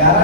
11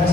10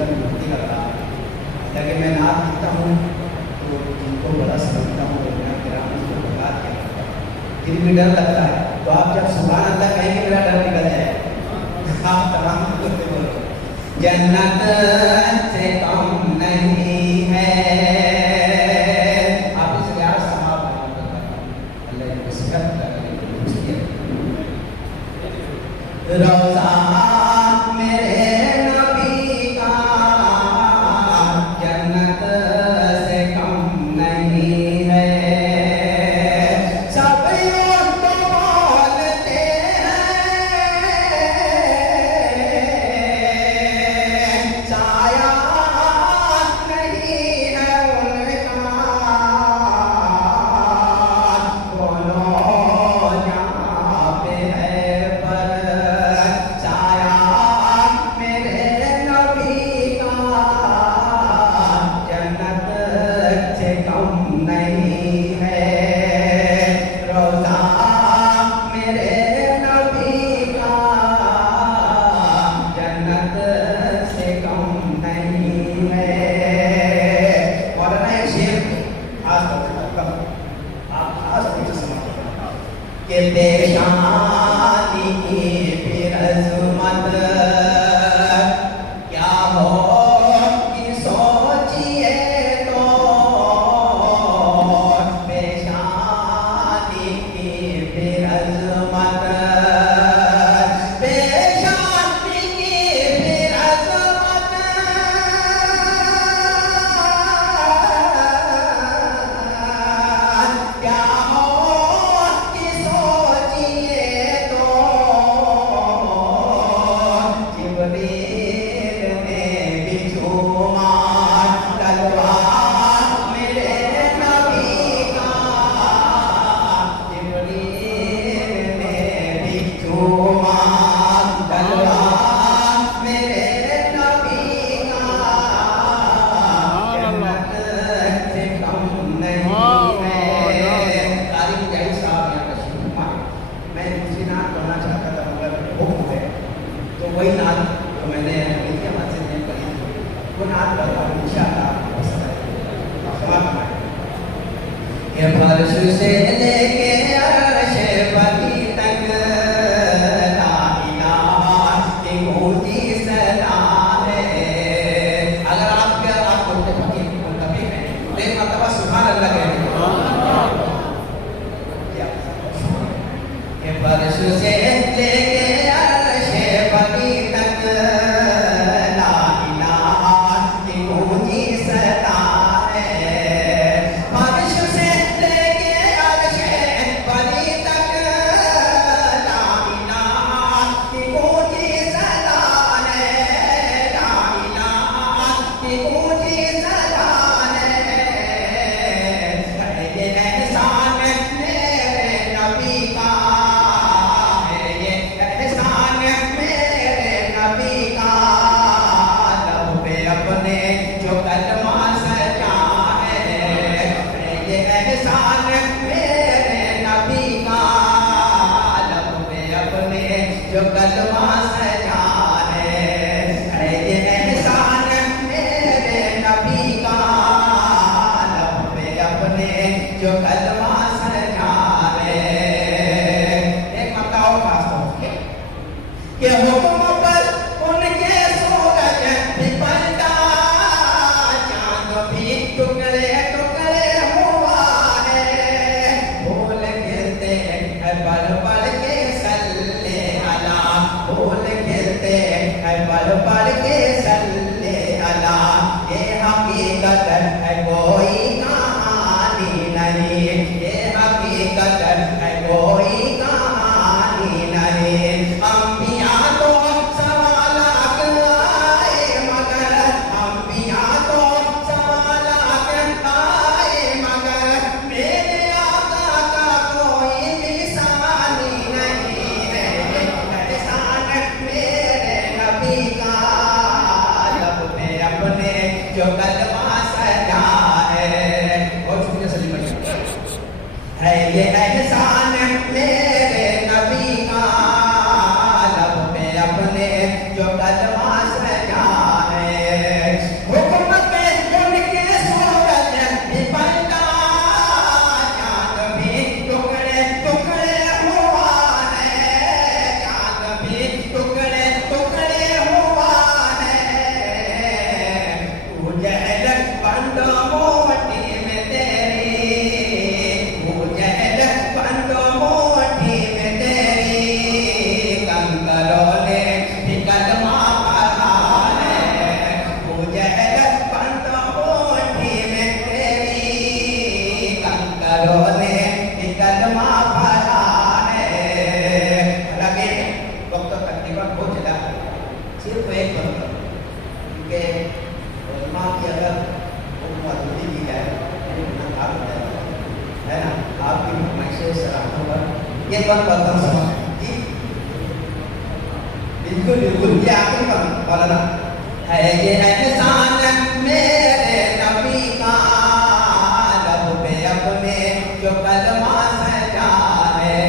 کا بھرتی کرتا لیکن میں نعت لکھتا ہوں تو جن کو بڑا سمجھتا ہوں تو میرا کرام اس کو بتا کیا کرتا ہے دل میں ڈر لگتا ہے تو آپ جب سبحان اللہ کہیں گے میرا ڈر نکل جائے آپ تمام کرتے بولو جنت سے کم نہیں ہے آپ اس لیے آپ سماپ بیان کرتا ہے اللہ کی صحت روزہ میرے نبی کا جنت سے کم نہیں ہے سب یوں تو بولتے ہیں سایہ نہیں ہے ان کا بولو جہاں پہ ہے پر پیشانی کی پھر عظمت کیا ہوگی سوچیے تو پیشانی کی پھر عظمت پیشانی کی پھر عظمت کیا وہی نعت جو میں نے میڈیا مسجد میں پڑھی وہ نعت پڑھتا ہوں انشاءاللہ کہ فرش سے لے کے عرش بنی تک لا الہ کی اونچی صدا ہے اگر آپ کے آپ بولتے فقیر منتبہ ہیں تو ایک مرتبہ سبحان اللہ کہتے ہیں کہ فرش سے لے کے جو کلمہ سجا ہے اے یہ احسان میرے نبی کا لب پہ اپنے جو کلمہ سجا ہے ایک مرتبہ اور خاص طور سے کہ حکم پر ان کے سورج بھی پلٹا چاند بھی ٹکڑے ٹکڑے ہوا ہے پھول گرتے ہیں پل پل کے پھول گرتے ہیں پل پل کے صلی اللہ یہ حقیقت ہے کوئی کہانی نہیں یہ حقیقت ہے کوئی کہانی نہیں انبیاء تو سوالات آئے مگر انبیاء تو سوالات آئے مگر میرے آقا کا کوئی مثالی نہیں ہے جو کلمہ سجا ہے اور چھوٹے سلیم ہے یہ احسان میرے نبی کا لب پہ اپنے جو کلمہ سجا ہے صرف ایک مطلب، کیونکہ علماء کی اگر موجودگی کی جائے ہے نا، آپ کی فرمائشیں سراہوں پر یہ بات بتا سکتا جی بالکل بالکل یہ آخری پر مولانا ہے یہ احسان میرے نبی کا لب پہ اپنے جو کلمہ سجا ہے،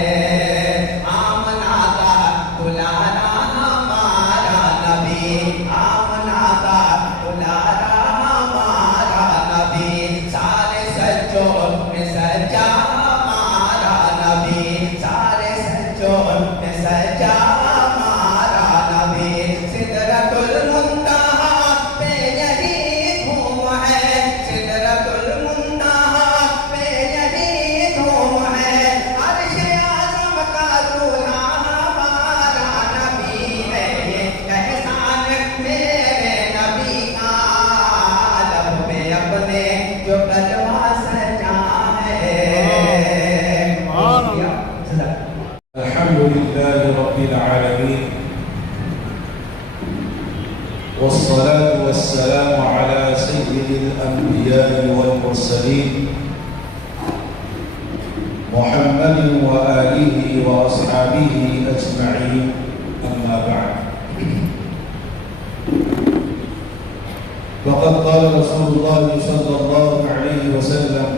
آمنہ کا دلالا ہمارا نبی، آمنہ کا دلالا ہمارا نبی، سارے سچوں میں سچا ہمارا نبی، سارے سچوں میں سچا ہمارا نبی، سدرۃ المنتہا پہ یہی دھوم ہے، سدرۃ المنتہا پہ یہی دھوم ہے، عرش اعظم کا دولہا ہمارا نبی ہے، یہ احسان میرے نبی کا لب پہ اپنے جو کلمہ سجا ہے۔ الحمد لله رب العالمين والصلاة والسلام على سيد الأنبياء والمرسلين محمد وآله وأصحابه أجمعين، أما بعد، فقد قال رسول الله صلى الله عليه وسلم: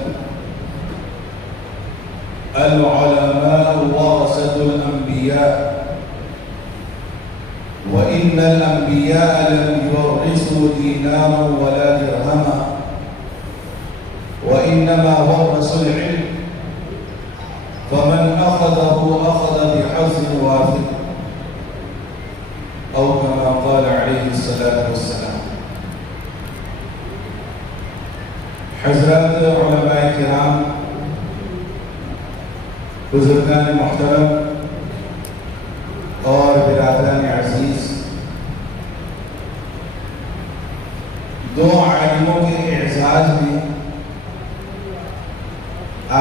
العلماء ورثة الأنبياء، وإن الأنبياء لم يورثوا دينارا ولا درهما، وإنما ورثوا العلم، فمن أخذه أخذ بحظ وافر، أو كما قال عليه الصلاة والسلام۔ حضرات علماء کرام، بزرگان محترم اور برادران عزیز، دو عالموں کے اعزاز میں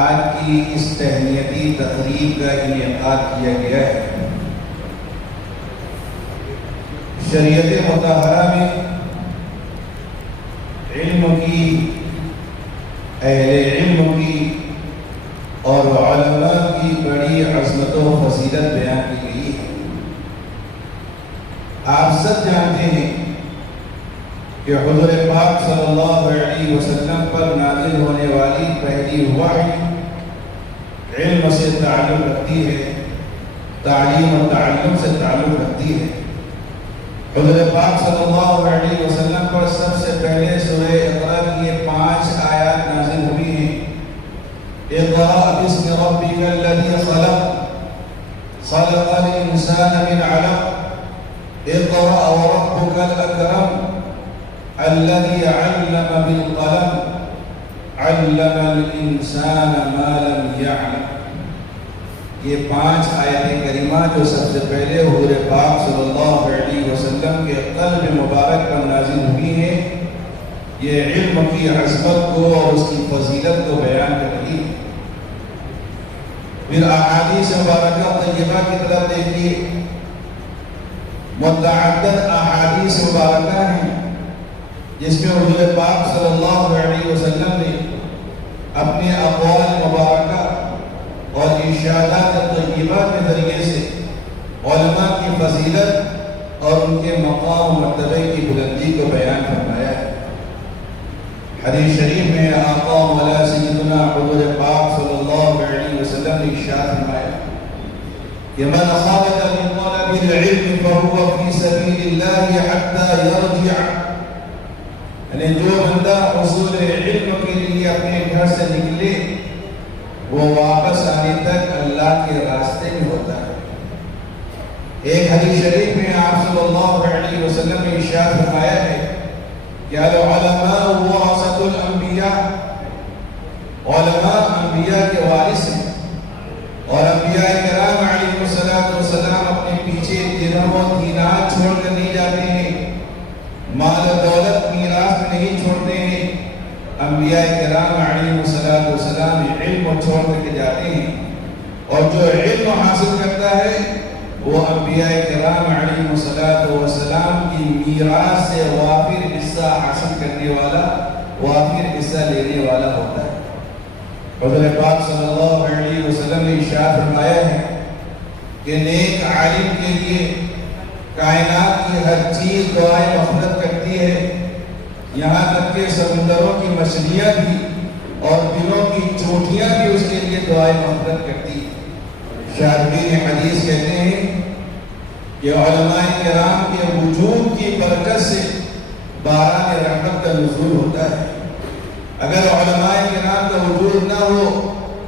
آج کی اس تہنیتی تقریب کا انعقاد کیا گیا ہے۔ شریعت مطہرہ میں علم کی، اہل علم کی اور علماء کی بڑی عظمت و فضیلت بیان کی گئی ہے۔ آپ سب جانتے ہیں کہ حضور پاک صلی اللہ علیہ وسلم پر نازل ہونے والی پہلی وحی علم سے تعلق رکھتی ہے، تعلیم و تعلم سے تعلق رکھتی ہے۔ حضور پاک صلی اللہ علیہ وسلم پر سب سے پہلے سورہ اقرا کی یہ 5 آیات نازل ہوئی ہیں۔ اقرأ باسم ربك الذي خلق، خلق الإنسان من علق، اقرأ وربك الأكرم الذي علم بالقلم، علم الإنسان ما لم يعلم۔ یہ 5 آیات کریمہ جو سب سے پہلے حضور پاک صلی اللہ علیہ وسلم کے قلب مبارک پر نازل ہوئی ہیں، یہ علم کی عظمت کو اور اس کی فضیلت کو بیان کر رہی ہے۔ پھر احادیث مبارکہ طیبہ کی طرف دیکھیے، متعدد احادیث مبارکہ ہیں جس میں حضور پاک صلی اللہ علیہ وسلم نے اپنے اقوال مبارکہ اور ارشادات طیبہ کے ذریعے سے علماء کی فضیلت اور ان کے مقام و مرتبے کی بلندی کو بیان فرمایا ہے۔ حدیث شریف میں آقا مولا سیدنا حضور پاک صلی اللہ علیہ وسلم نے ارشاد فرمایا کہ من خرج من طلب العلم فهو في سبيل الله حتى يرجع، یعنی جو بندہ حصول علم کے لیے اپنے گھر سے نکلے وہ واپس آنے تک اللہ کے راستے میں ہوتا ہے۔ ایک حدیث شریف میں آپ صلی اللہ علیہ وسلم نے ارشاد فرمایا ہے کہ العلماء ورثۃ الانبیاء، علماء انبیاء کے وارث ہیں، اور انبیاء کرام علیہ السلام اپنے پیچھے درہم و دینار چھوڑ کر نہیں جاتے ہیں، مال و دولت میراث میں نہیں چھوڑتے ہیں۔ انبیاء کرام علیہ السلام علم چھوڑ کر کے جاتے ہیں، اور جو علم حاصل کرتا ہے وہ انبیاء کرام علیہ السلام میراث سے وافر حصہ حاصل کرنے والا، وافر حصہ لینے والا ہوتا ہے۔ حضرت پاک صلی اللہ علیہ وسلم نے ارشاد فرمایا ہے کہ نیک عالم کے لیے کائنات کی ہر چیز دعائیں مغفرت کرتی ہے، یہاں تک کہ سمندروں کی مچھلیاں بھی اور دلوں کی چوٹیاں بھی اس کے لیے دعائیں مغفرت کرتی ہیں۔ شارحین حدیث کہتے ہیں کہ علماء کرام کے وجود کی برکت سے باران رحمت کا نزول ہوتا ہے۔ اگر علماء کرام کا وجود نہ ہو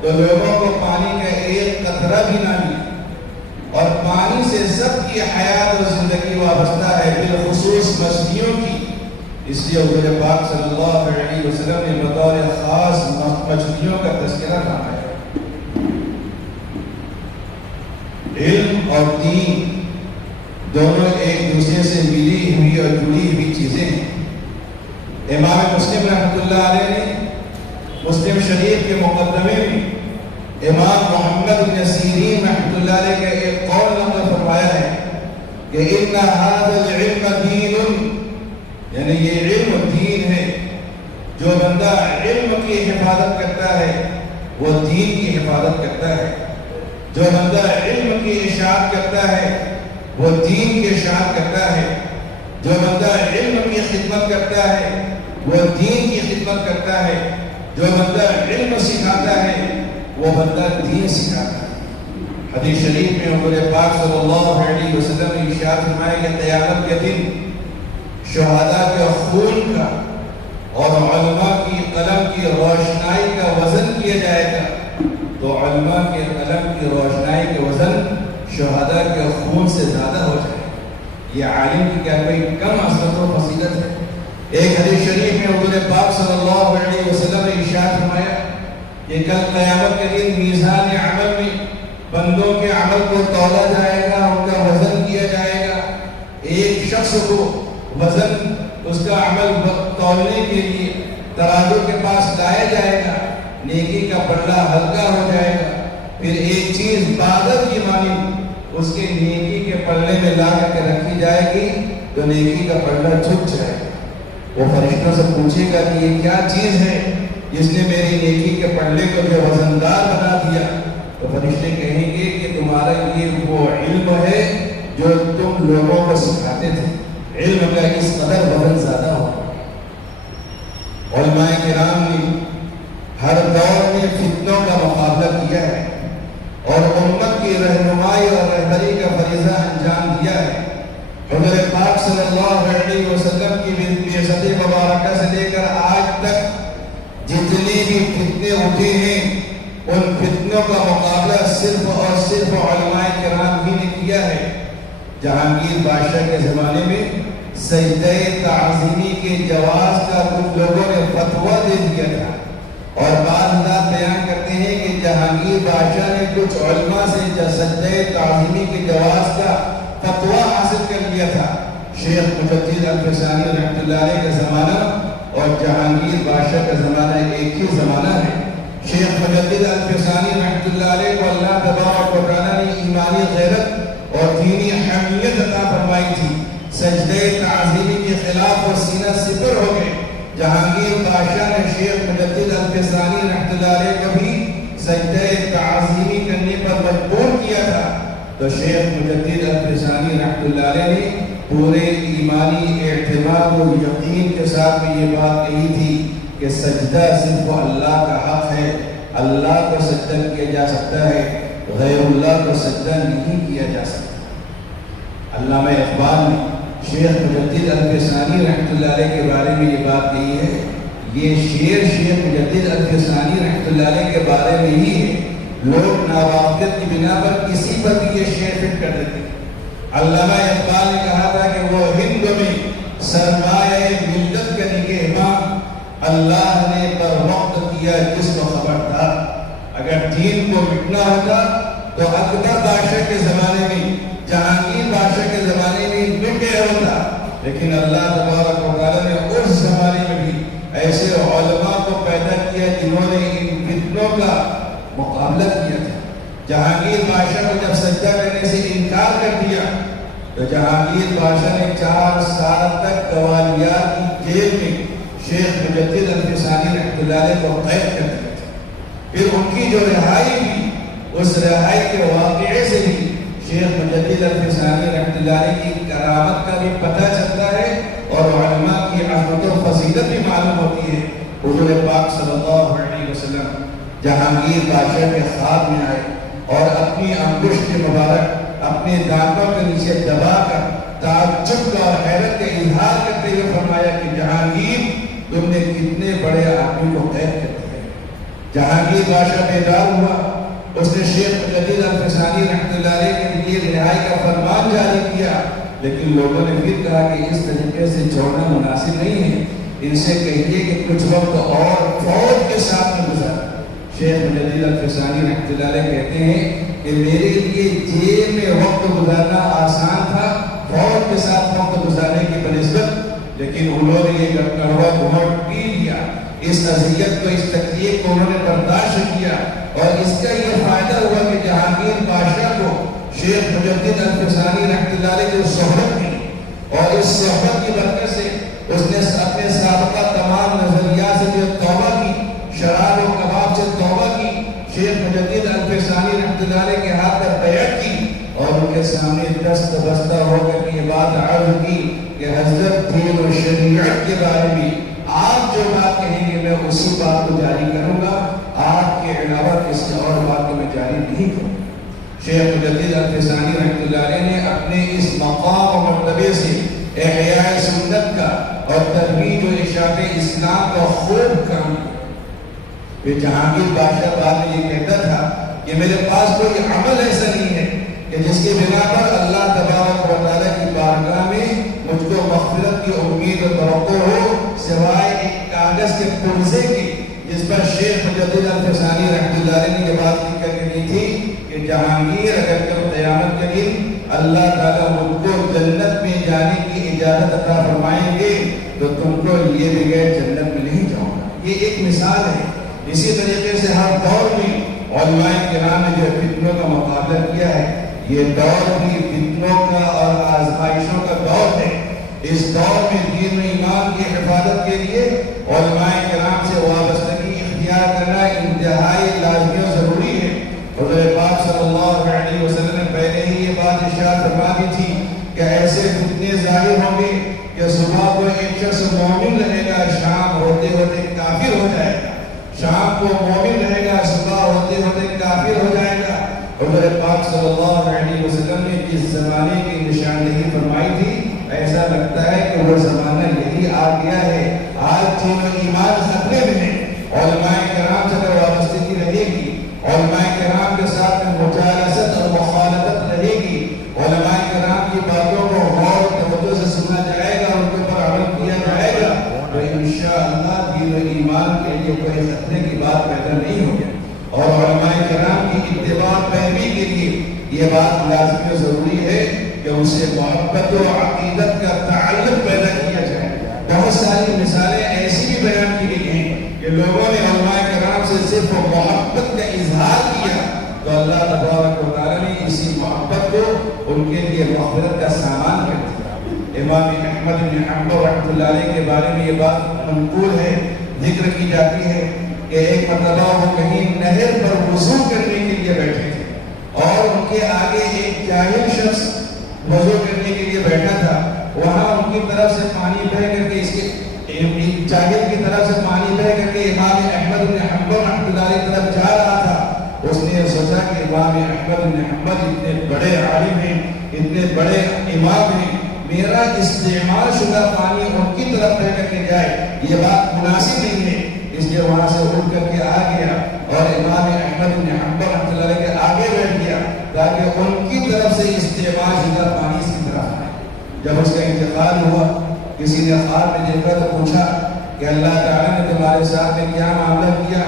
تو لوگوں کو پانی کا ایک قطرہ بھی نہ ملے، اور پانی سے سب کی حیات اور زندگی وابستہ ہے، بالخصوص مچھلیوں کی۔ اس لیے حضور پاک صلی اللہ علیہ وسلم نے بطور خاص مچھلیوں کا تذکرہ فرمایا۔ علم اور دین دونوں ایک دوسرے سے ملی ہوئی اور جڑی ہوئی چیزیں ہیں۔ امام مسلم رحمۃ اللہ علیہ نے مسلم شریف کے مقدمے میں امام محمد بن سیرین رحمۃ اللہ علیہ کا ایک قول نقل فرمایا ہے کہ ان هذا العلم دین، یعنی یہ علم دین ہے۔ جو بندہ علم کی حفاظت کرتا ہے وہ دین کی حفاظت کرتا ہے، جو بندہ علم کی اشاعت کرتا ہے وہ دین کی اشاعت کرتا ہے، جو بندہ علم کی خدمت کرتا ہے وہ دین کی خدمت کرتا ہے، جو بندہ علم سکھاتا ہے وہ بندہ دین سکھاتا ہے۔ حدیث شریف میں حضور پاک صلی اللہ علیہ وسلم نے ارشاد فرمایا کہ قیامت کے دن شہداء کے خون کا اور علماء کی قلم کی روشنائی کا وزن کیا جائے گا، تو علماء کے قلم کی روشنائی کے وزن شہداء کے خون سے زیادہ ہو جائے گا۔ یہ عالم کی کیا کوئی کم عظمت و فضیلت ہے؟ ایک حدیث شریف میں حضور پاک صلی اللہ علیہ وسلم نے ارشاد فرمایا کہ کل قیامت کے دن میزان عمل میں بندوں کے عمل کو تولا جائے گا، ان کا وزن کیا جائے گا۔ ایک شخص کو وزن اس کا عمل تولنے کے لیے ترازو کے پاس لایا جائے گا، نیکی کا پلڑا ہلکا ہو جائے گا، پھر ایک چیز بادل کی مانند اس کے نیکی کے پلڑے میں لا کر کے رکھی جائے گی تو نیکی کا پلڑا جھک جائے گا۔ وہ فرشتوں سے پوچھے گا کہ یہ کیا چیز ہے جس نے میری نیکی کے پلڑے کو جو وزندار بنا دیا؟ تو فرشتے کہیں گے کہ تمہارا یہ وہ علم ہے جو تم لوگوں کو سکھاتے تھے، علم کا اس قدر وزن زیادہ ہو۔ علماء کرام نے ہر دور میں فتنوں کا مقابلہ کیا ہے اور امت کی رہنمائی اور رہبری کا فریضہ انجام دیا ہے۔ حضرت پاک صلی اللہ علیہ وسلم کی بعثت مبارکہ سے لے کر آج تک جتنی بھی فتنے اٹھے ہیں ان فتنوں کا مقابلہ صرف اور صرف علماء کرام ہی نے کیا ہے۔ جہانگیر بادشاہ کے زمانے میں سجدہ تعظیمی کے جواز کا کچھ لوگوں نے فتویٰ دے دیا تھا، اور بعض حضرات بیان کرتے ہیں کہ جہانگیر بادشاہ نے کچھ علماء سے سجدہ تعظیمی کے جواز کا فتویٰ حاصل کر لیا تھا۔ شیخ مجدد الفسانی رحمۃ اللہ علیہ کا زمانہ اور جہانگیر بادشاہ کا زمانہ ایک ہی زمانہ ہے۔ شیخ مجدد الفسانی رحمۃ اللہ علیہ کو اللہ تبارک و تعالیٰ نے ایمانی غیرت اور دینی حمیت عطا فرمائی تھی، سجدہ تعظیمی کے خلاف وہ سینہ سپر ہو گئے۔ جہانگیر بادشاہ نے شیخ مجدد الفسانی رحمۃ اللہ علیہ کو بھی سجدہ تعظیمی کرنے پر مجبور کیا تھا، تو شیخ مجدد الفسانی رحمۃ اللہ علیہ نے پورے ایمانی اعتماد و یقین کے ساتھ میں یہ بات کہی تھی کہ سجدہ صرف اللہ کا حق ہے، اللہ کو سجدہ کیا جا سکتا ہے، غیر اللہ کو سجدہ نہیں کیا جا سکتا۔ علامہ اقبال نے شیخ مجدد الفسانی رحمۃ اللہ علیہ کے بارے میں یہ بات کہی ہے، یہ شعر شیخ مجدد الفسانی رحمۃ اللہ علیہ کے بارے میں ہی ہے۔ لوگ ناواقفیت کی بنا پر کسی پر بھی یہ شعر فٹ کر دیتے ہیں۔ علامہ اقبال نے کہا تھا کہ وہ ہند میں سرمایہ ملت کا نگہبان اللہ نے پر وقت کیا جس کو خبردار۔ اگر دین کو مٹنا ہوتا تو اکبر بادشاہ کے زمانے میں، جہانگیر بادشاہ کے زمانے میں مٹ گیا ہوتا، لیکن اللہ تبارک و تعالیٰ نے اس زمانے میں بھی ایسے علماء کو پیدا کیا جنہوں نے ان فتنوں کا مقابلہ کیا تھا۔ جہانگیر بادشاہ کو جب سجدہ کرنے سے انکار کر دیا تو جہانگیر بادشاہ نے 4 سال تک گوالیار کی جیل میں شیخ مجدد الفسانی رحمۃ اللہ علیہ کو قید کر دیا تھا۔ پھر ان کی جو رہائی ہوئی، اس رہائی کے واقعے سے بھی شیخ مجدد الفسانی رحمۃ اللہ علیہ کی کرامت کا بھی پتہ چلتا ہے اور علماء کی عظمت و فضیلت بھی معلوم ہوتی ہے۔ حضور پاک صلی اللہ علیہ وسلم جہانگیر بادشاہ کے خواب میں آئے اور اپنی انگشت مبارک اپنے دانتوں کے نیچے دبا کر تعجب کا اور حیرت کا اظہار کرتے ہوئے فرمایا کہ جہانگیر، تم نے کتنے بڑے آدمی کو قید کر دیا۔ جہانگیر بادشاہ بیدار ہوا، اس نے شیخ مجدد الفسانی رحمۃ اللہ علیہ کے لیے رہائی کا فرمان جاری کیا، لیکن لوگوں نے پھر کہا کہ اس طریقے سے چھوڑنا مناسب نہیں ہے، ان سے کہیے کہ کچھ وقت اور فوج کے ساتھ میں گزارا۔ شیخ مجدد الفسانی رحمۃ اللہ علیہ کہتے ہیں کہ میرے لیے جیل میں وقت گزارنا آسان تھا فوج کے ساتھ وقت گزارنے کی بنسبت، لیکن انہوں نے یہ کڑوا گھونٹ پی لیا، اس اذیت کو، اس تکلیف کو انہوں نے برداشت کیا، اور اس کا یہ فائدہ ہوا کہ جہانگیر بادشاہ کو شیخ مجدد الفسانی رحمۃ اللہ علیہ کی صحبت کی، اور اس صحبت کی برکت سے اس نے اپنے سابقہ تمام نظریات سے جو توبہ کی، شراب و کباب سے توبہ کی، شیخ مجدد الفسانی رحمۃ اللہ علیہ کے ہاتھ پر بیعت کی، اور ان کے سامنے دست بستہ ہو کر یہ بات عرض کی کہ حضرت دین و شریعت کے بارے میں آپ جو بات کہیں گے میں اسی بات کو جاری کروں گا، آپ کے علاوہ کسی اور بات کو میں جاری نہیں کروں گا۔ شیخ مجدد الفسانی رحمۃ اللہ علیہ نے اپنے اس مقام و مرتبے سے احیاء سنت کا اور ترویج و اشاعت اسلام کا خوب کام کیا۔ پھر جہانگیر بادشاہ بعد میں یہ کہتا تھا کہ میرے پاس کوئی عمل ایسا نہیں ہے کہ جس کے بنا پر اللہ تبارک و تعالیٰ کی بارگاہ میں مجھ کو مغفرت کی امید و توقع ہو، سوائے ایک کاغذ کے پرزے کی جس پر شیخ مجدد الفسانی رحمۃ اللہ علیہ نے یہ بات لکھ کر دی تھی کہ جہانگیر اگر کل قیامت کے دن اللہ تعالیٰ مجھ کو جنت میں جانے کی اجازت عطا فرمائیں گے تو تم کو یہ بغیر جنت میں نہیں جاؤں گا۔ یہ ایک مثال ہے۔ اسی طریقے سے ہر دور میں علماء کرام نے جو فتنوں کا مقابلہ کیا ہے، یہ دور بھی فتنوں کا اور آزمائشوں کا دور ہے۔ اس دور میں دین و ایمان کی حفاظت کے لیے علماء کرام سے وابستگی اختیار کرنا انتہائی لازمی و ضروری ہے۔ حضور پاک صلی اللہ علیہ وسلم نے پہلے ہی یہ بات ارشاد فرما دی تھی کہ ایسے فتنے ظاہر ہوں گے کہ صبح کو ایک شخص مومن رہے گا، شام ہوتے ہوتے کافر ہو جائے گا، شام کو مومن رہے گا، صبح ہوتے ہوتے کافر ہو جائے گا۔ حضور پاک صلی اللہ علیہ وسلم نے جس زمانے کی نشاندہی فرمائی تھی، ایسا لگتا ہے کہ وہ زمانہ یہی آ گیا ہے۔ آج دین و ایمان خطرے میں ہے۔ علماء کرام سے اگر وابستگی رہے گی، علماء کرام کے ساتھ مجالست اور مخالفت رہے گی، علماء کرام کی باتوں کو غور و توجہ سے سنا جائے گا، ان کے اوپر عمل کیا جائے گا، تو انشاءاللہ دین و ایمان کے لیے کوئی خطرے کی بات پیدا نہیں ہوگی۔ اور علماء کرام کی اتباع پیروی کے لیے یہ بات لازمی و ضروری ہے کہ ان سے محبت و عقیدت کا تعلق پیدا کیا جائے۔ بہت ساری مثالیں ایسی بھی بیان کی گئی ہیں کہ لوگوں نے علماء کرام سے صرف محبت کا اظہار کیا تو اللہ تبارک و تعالیٰ نے اسی محبت کو ان کے لیے مغفرت کا سامان کر دیا۔ امام احمد بن حنبل رحمۃ اللہ علیہ کے بارے میں یہ بات منقول ہے، ذکر کی جاتی ہے کہ ایک مرتبہ وہ کہیں نہر پر وضو کرنے کے لیے بیٹھے تھے اور ان کے آگے ایک جاہل شخص وضو کرنے کے لیے بیٹھا تھا۔ وہاں ان کی طرف سے پانی بہہ کر کے جاہل کی طرف سے پانی بہہ کر کے امام احمد بن حنبل رحمۃ اللہ علیہ کی طرف جا رہا تھا۔ اس نے سوچا کہ امام احمد بن حنبل اتنے بڑے عالم ہیں، اتنے بڑے امام ہیں، میرا استعمال شدہ پانی ان کی طرف بہہ کر کے جائے، یہ بات مناسب نہیں ہے۔ اس لیے وہاں سے اٹھ کر کے آ گیا اور امام احمد بن حنبل رحمۃ اللہ علیہ کے آگے بیٹھ گیا تاکہ ان کی طرف سے استعمال شدہ پانی اس کی طرف آئے۔ جب اس کا انتقال ہوا، کسی نے خواب میں دیکھا تو پوچھا کہ اللہ تعالیٰ نے تمہارے ساتھ میں کیا معاملہ کیا؟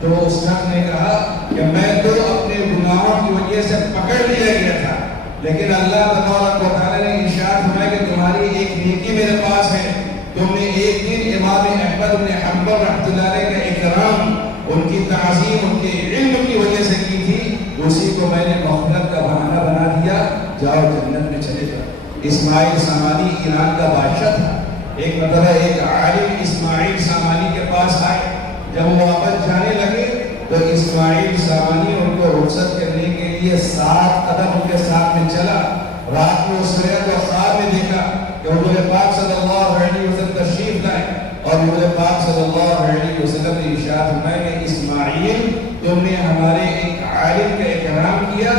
تو اس شخص نے کہا کہ میں تو اپنے گناہوں کی وجہ سے پکڑ لیا گیا تھا، لیکن اللہ تبارک و تعالیٰ نے ارشاد فرمایا کہ تمہاری ایک نیکی میرے پاس ہے، تم نے ایک دن امام احمد بن حنبل رحمۃ اللہ علیہ کا اکرام، ان کی تعظیم، ان کے علم کی وجہ سے کی تھی، اسی کو میں نے مغفرت کا بہانہ بنا دیا، جاؤ جنت میں چلے جاؤ۔ اسماعیل سامانی ایران کا بادشاہ تھا. ایک مرتبہ ایک عالم اسماعیل سامانی کے پاس آئے. جب وہ واپس جانے لگے تو اسماعیل سامانی ان کو رخصت کرنے کے لیے 7 قدم ان کے ساتھ میں چلا. رات میں سویا تو خواب میں دیکھا کہ حضور پاک صلی اللہ علیہ وسلم تشریف لائے اور حضور پاک صلی اللہ علیہ وسلم نے ارشاد فرمایا کہ اسماعیل تم نے ہمارے ایک عالم کا اکرام کیا,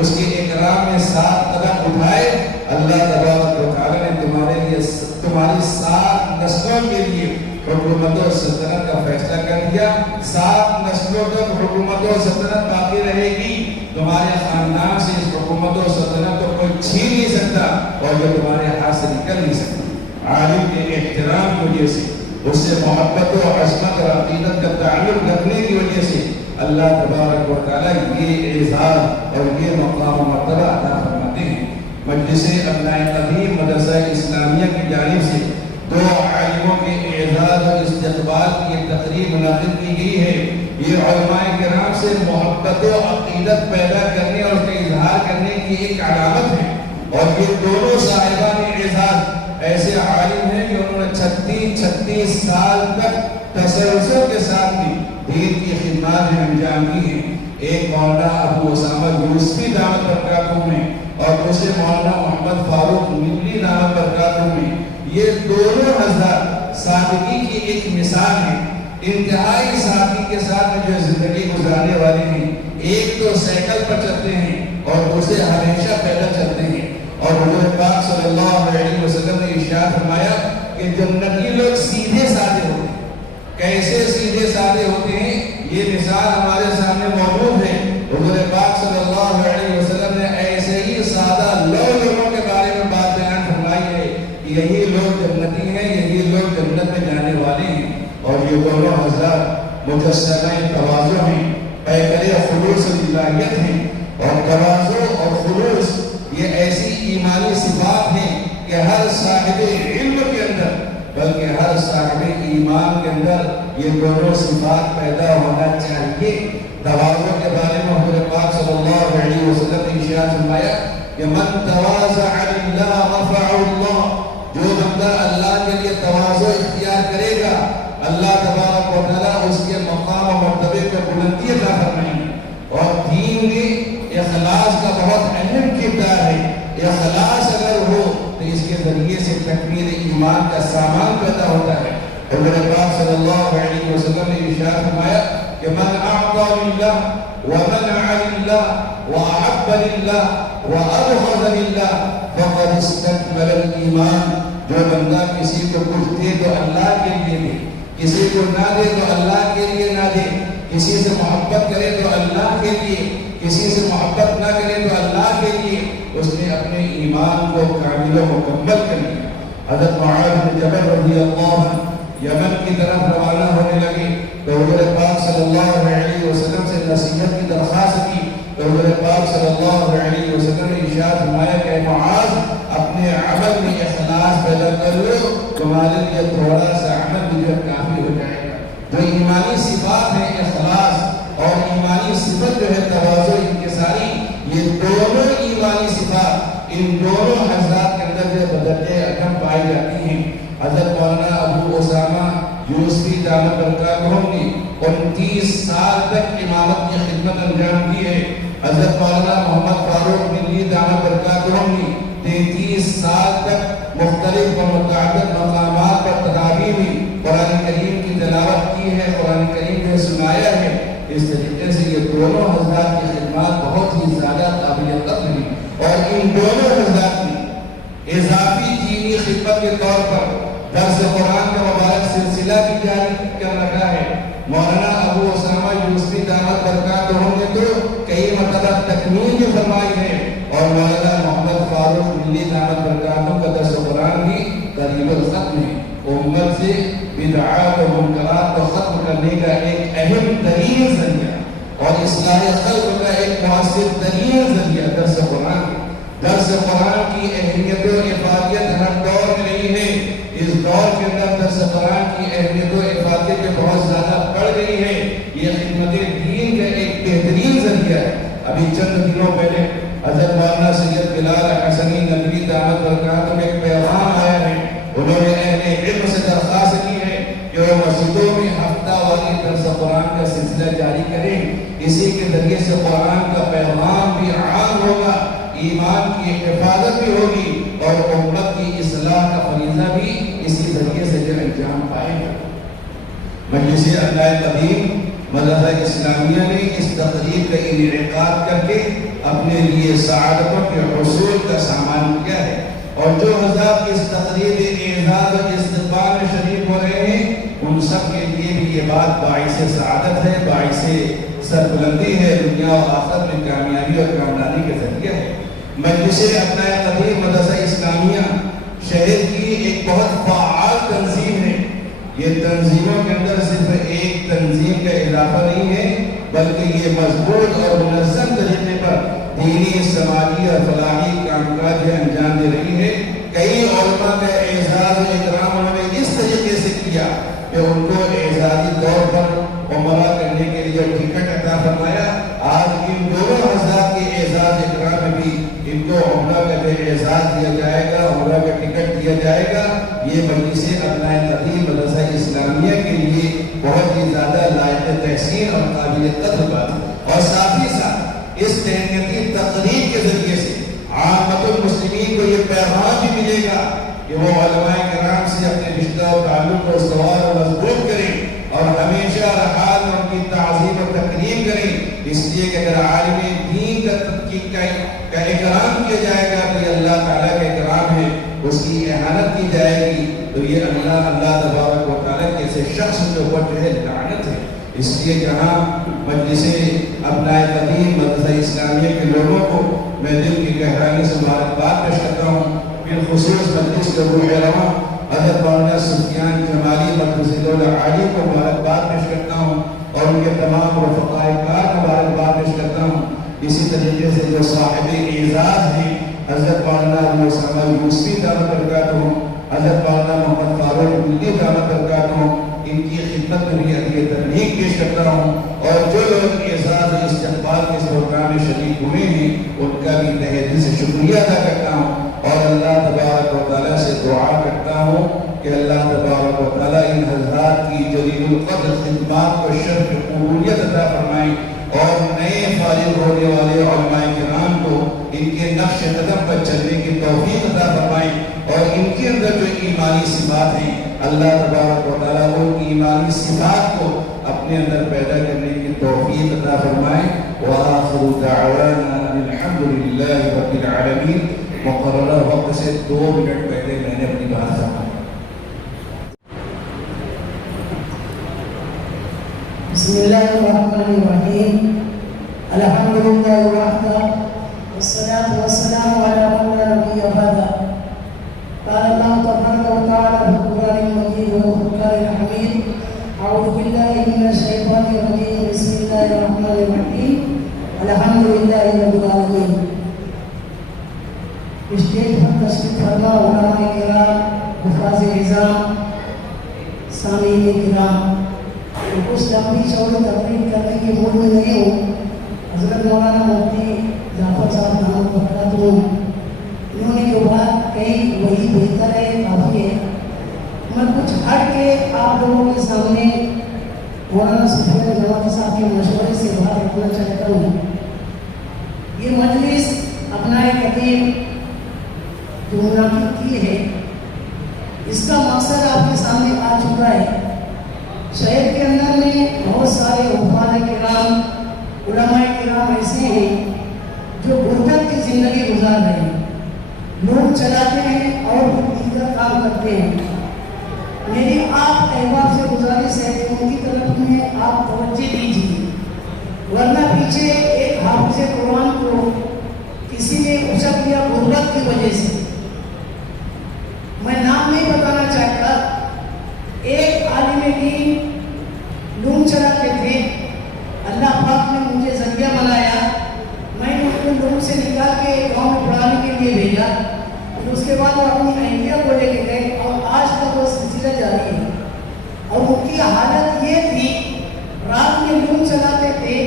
اس کے اکرام میں 7 قدم اٹھائے. اللہ تبارک و تعالی نے تمہارے لیے تمہاری 7 نسلوں کے لیے حکومت و سلطنت کا فیصلہ کر دیا. 7 نسلوں تک حکومت و سلطنت باقی رہے گی. تمہارے خاندان سے اس حکومت و سلطنت کو کوئی چھین نہیں سکتا اور یہ تمہارے ہاتھ سے نکل نہیں سکتا. عالم کے احترام کی وجہ سے, اس سے محبت و عصمت اور عقیدت کا تعلق رکھنے کی وجہ سے اللہ تبارک و تعالی یہ اعزاز اور یہ مقام و مرتبہ عطا فرماتے ہیں. مجلس ابناء قدیم مدرسہ اسلامیہ کی جانب سے 2 عالموں کے اعزاز اور استقبال کی ایک تقریب منعقد کی گئی ہے. یہ علماء کرام سے محبت و عقیدت پیدا کرنے اور اس کا اظہار کرنے کی ایک علامت ہے. اور یہ دونوں صاحبان اعزاز ایسے عالم ہیں کہ انہوں نے 36 سال تک تسلسل کے ساتھ بھی دین کی خدمات میں انجام دی ہیں. ایک مولانا ابو اسامہ یوسفی دعوت برکاتہ میں اور دوسرے مولانا محمد فاروق ملی دعوت برکاتہ میں. یہ دونوں حضرات سادگی کی ایک مثال ہے. انتہائی سادگی کے ساتھ جو زندگی گزارنے والے ہیں. ایک تو سائیکل پر چلتے ہیں اور دوسرے ہمیشہ پیدل چلتے ہیں. اور حضور پاک صلی اللہ علیہ وسلم نے ارشاد فرمایا کہ جنتی لوگ سیدھے سادے ہوتے ہیں. کیسے سیدھے سادے ہوتے ہیں یہ مثال ہمارے سامنے موجود ہے. حضور پاک صلی اللہ علیہ وسلم نے ایسے ہی سادہ لوگوں کے بارے میں بات بیان فرمائی ہے کہ یہی لوگ جنتی ہیں, یہی لوگ جنت میں جانے والے ہیں. اور یہ دونوں حضرات مجسمہ تواضع ہیں, پیکر خلوص الہیت ہیں. اور تواضع اور خلوص یہ ایسی ایمانی صفات ہیں کہ ہر صاحب علم کے اندر بلکہ ہر صاحب ایمان کے اندر یہ دونوں صفات پیدا ہونا چاہیے. تواضع کے بارے میں حضور پاک صلی اللہ علیہ وسلم نے ارشاد فرمایا کہ من تواضع للہ رفعہ اللہ. جو بندہ اللہ کے لیے تواضع اختیار کرے گا اللہ تبارک و تعالی اس کے مقام و مرتبے پر بلندی عطا فرمائیں گے. اور دین میں اخلاص کا بہت اہم کردار ہے. اخلاص اگر ہو تو اس کے ذریعے سے تکمیل ایمان کا سامان پیدا ہوتا ہے. حضور پاک صلی اللہ علیہ وسلم نے ارشاد فرمایا کہ من اعطى لله ومنع لله واحب لله وابغض لله فقد استكمل الايمان. جو بندہ کسی کو کچھ دے تو اللہ کے لیے دے, کسی کو نہ دے تو اللہ کے لیے نہ دے, کسی سے محبت کرے تو اللہ کے لیے, کسی سے محبت نہ کرے تو اللہ کے لیے, اس نے اپنے ایمان کو کامل و مکمل کر لیا. حضرت معاذ بن جبل رضی اللہ عنہ یمن کی طرف روانہ ہونے لگے تو حضور پاک صلی اللہ علیہ وسلم سے نصیحت کی درخواست کی تو حضور پاک صلی اللہ علیہ وسلم نے ارشاد فرمایا کہ معاذ اپنے عمل میں اخلاص پیدا کر لو, تمہارے لیے تھوڑا سا عمل بھی جو کافی ہو جائے گا. جو ایمانی صفات ہیں اخلاص اور ایمانی صفت جو ہے تواضع انکساری, یہ دونوں ایمانی صفات ان دونوں حضرات کے اندر جو بدرجہ اعظم پائی جاتی ہیں. حضرت مولانا ابو اسامہ یوسفی دعوت برکاتہ نے 29 سال تک امامت کی خدمت انجام دی ہے. حضرت مولانا محمد فاروق ملی دعوت برکاتہ نے 33 سال تک مختلف و متعدد مقامات پر تراویح میں قرآن کریم کی تلاوت کی ہے, قرآن کریم میں سنایا ہے. اس طریقے سے یہ دونوں حضرات کی خدمات بہت ہی زیادہ قابل قدر ہیں. اور ان دونوں حضرات نے اضافی دینی خدمت کے طور پر درس قرآن کا مبارک سلسلہ بھی جاری کر رکھا ہے. مولانا ابو اسامہ یوسفی دعوت برکاتہ نے تو کئی مرتبہ تکمیل بھی فرمائی ہے اور مولانا محمد فاروق ملی دعوت برکاتہ کا درس قرآن بھی قریب الختم ہے. امت سے بدعات و منکرات کو ختم کرنے کا ایک اہم ترین ذریعہ اور اصلاح خلق کا ایک مؤثر ترین ذریعہ درس قرآن. درس قرآن کی اہمیت و افادیت ہر دور میں رہی ہے. اس دور کے اندر درس قرآن کی اہمیت و افادیت میں بہت زیادہ بڑھ گئی ہے. یہ خدمت دین کا ایک بہترین ذریعہ ہے. ابھی چند دنوں پہلے حضرت مولانا سید بلال حسنی ندوی دعوت برکاتہ ذریعے سے قرآن کا پیغام بھی عام ہوگا، ایمان کی حفاظت بھی ہوگی، اور امت کی اصلاح کا فریضہ بھی اسی ذریعے سے جو انجام پائے گا۔ مجلس اللہ قدیم مدرسہ اسلامیہ نے اس تقریب کا انعقاد کر کے اپنے لیے سعادتوں کے حصول کا سامان کیا ہے، اور جو حضرات اس تقریب اعزاز و استقبال میں شریک ہو رہے ہیں ان سب کے لیے بھی یہ بات باعث سعادت ہے، باعث سربلندی ہے، دنیا و آخرت میں کامیابی اور کامرانی کے ذریعہ ہے۔ مجلس اپنا قدیم مدرسہ اسلامیہ شہر کی ایک بہت فعال تنظیم ہے۔ یہ تنظیموں کے اندر صرف ایک تنظیم کا اضافہ نہیں ہے، بلکہ یہ مضبوط اور منظم طریقے پر دینی، سماجی اور فلاحی کام کاج انجام دے رہی ہے۔ کئی علماء کا اعزاز و اکرام انہوں نے اس طریقے سے کیا کہ ان کو اعزازی طور پر عمرہ کرنے کے لیے ٹکٹ عطا فرمایا۔ آج ان دونوں حضرات کے اعزاز اکرام میں بھی ان کو عمرہ کا اعزاز دیا جائے گا، عمرہ کا ٹکٹ دیا جائے گا۔ یہ مجلس اپنا قدیم مدرسہ اسلامیہ کے لیے بہت ہی زیادہ لائق تحسین اور قابل قدر بات ہے، اور ساتھ ہی ساتھ اس تہنیتی تقریب کے ذریعے سے عامت المسلمین کو یہ پیغام بھی ملے گا کہ وہ علماء کرام سے اپنے رشتہ و تعلق کو استوار و مضبوط کریں، اور ہمیشہ ہر حال میں ان کی تعظیم و تکریم کریں۔ اس لیے کہ اگر عالم دین کا تحقیق کا اکرام کیا جائے گا تو یہ اللہ تعالیٰ کا اکرام ہے، اس کی احانت کی جائے گی تو یہ اللہ تبارک و تعالیٰ کے ایسے شخص کے اوپر جو ہے لعنت ہے۔ اس لیے جہاں مجلس اپنا قدیم مدرسہ اسلامیہ کے لوگوں کو میں دل کی گہرائی سے مبارکباد پیش کرتا ہوں، بالخصوص مجلس کے روح رواں حضرت مولانا سفیان جمالی مدرسہ العالی کو مبارکباد پیش کرتا ہوں، اور ان کے تمام رفقائے کار کو مبارکباد پیش کرتا ہوں۔ اسی طریقے سے جو صاحب اعزاز ہیں حضرت مولانا ابو اسامہ یوسفی دامت برکاتہ، حضرت مولانا محمد فاروق ملی دامت برکاتہ، ان کی خدمت میں بھی عطیہ تبلیغ پیش کرتا ہوں، اور جو لوگ اعزاز و استقبال کے اس پروگرام میں شریک ہوئے ہیں ان کا بھی تہہ دل سے شکریہ ادا کرتا ہوں، اور اللہ تبارک و تعالیٰ سے دعا کرتا ہوں کہ اللہ تبارک و تعالیٰ ان حضرات کی جلیل القدر خدمات کو شرف قبولیت عطا فرمائیں، اور نئے فارغ ہونے والے علماء کرام کو ان کے نقش قدم پر چلنے کی توفیق عطا فرمائیں، اور ان کے اندر جو ایمانی صفات ہیں اللہ تبارک و تعالیٰ ان ایمانی صفات کو اپنے اندر پیدا کرنے کی توفیق عطا فرمائیں۔ وآخر دعوانا الحمد للہ رب العالمین۔ مقررہ وقت سے 2 منٹ پہلے میں نے اپنی بات فرمائی۔ بسم اللہ الرحمن الرحیم، الحمدللہ وحدہ والصلاة والسلام علی من لا نبی بعدہ۔ قال اللہ تبارک و تعالی فی القرآن المجید والفرقان الحمید، اعوذ باللہ من الشیطان الرجیم، بسم اللہ الرحمن الرحیم، الحمدللہ رب العالمین۔ اسٹیج پر تشریف فرما علماء کرام، حفاظ نظام، سامعین کرام، کچھ لمبی چوڑی تقریر کرنے کی موڈ میں نہیں ہوں۔ حضرت مولانا مفتی جعفر صاحب دامت برکاتہ انہوں نے جو بات کہی وہی بہتر ہے، کافی ہے۔ میں کچھ ہٹ کے آپ لوگوں کے سامنے مولانا سفیان جمالی صاحب کے مشورے سے بات رکھنا چاہتا ہوں۔ یہ مجلس اپنا قدیم جو منعقد کی ہے اس کا مقصد آپ کے سامنے آ چکا ہے۔ شہر کے اندر میں بہت سارے حفاظ کرام، علماء کرام ایسے ہیں جو غربت کی زندگی گزار رہے ہیں، لوگ چلاتے ہیں اور دیگر کام کرتے ہیں۔ میری آپ احباب سے گزارش ہے کہ ان کی طرف میں آپ توجہ دیجیے، ورنہ پیچھے ایک حافظ قرآن کو کسی نے اچک دیا غربت کی وجہ سے۔ میں نام نہیں بتانا چاہتا، ایک عالم دین لون چلاتے تھے، اللہ پاک نے مجھے ذریعہ بنایا، میں نے ان کو لون سے نکال کے گاؤں میں پڑھانے کے لیے بھیجا، پھر اس کے بعد وہ اپنی اہلیہ کو لے کے گئے اور آج تک وہ سلسلہ جاری ہے۔ اور ان کی حالت یہ تھی، رات میں لون چلاتے تھے،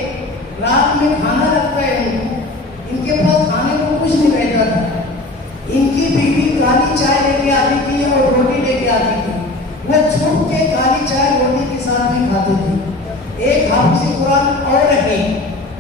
رات میں کھانا لگتا ہے ان کو، ان کے پاس کھانے کو کچھ نہیں رہتا تھا۔ ان کی بیوی کالی چائے لے کے آتی تھی اور روٹی لے کے آتی تھی، وہ چھپ کے کالی چائے روٹی کے ساتھ بھی کھاتے تھے۔ ایک حافظ قرآن اور رہے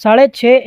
6.5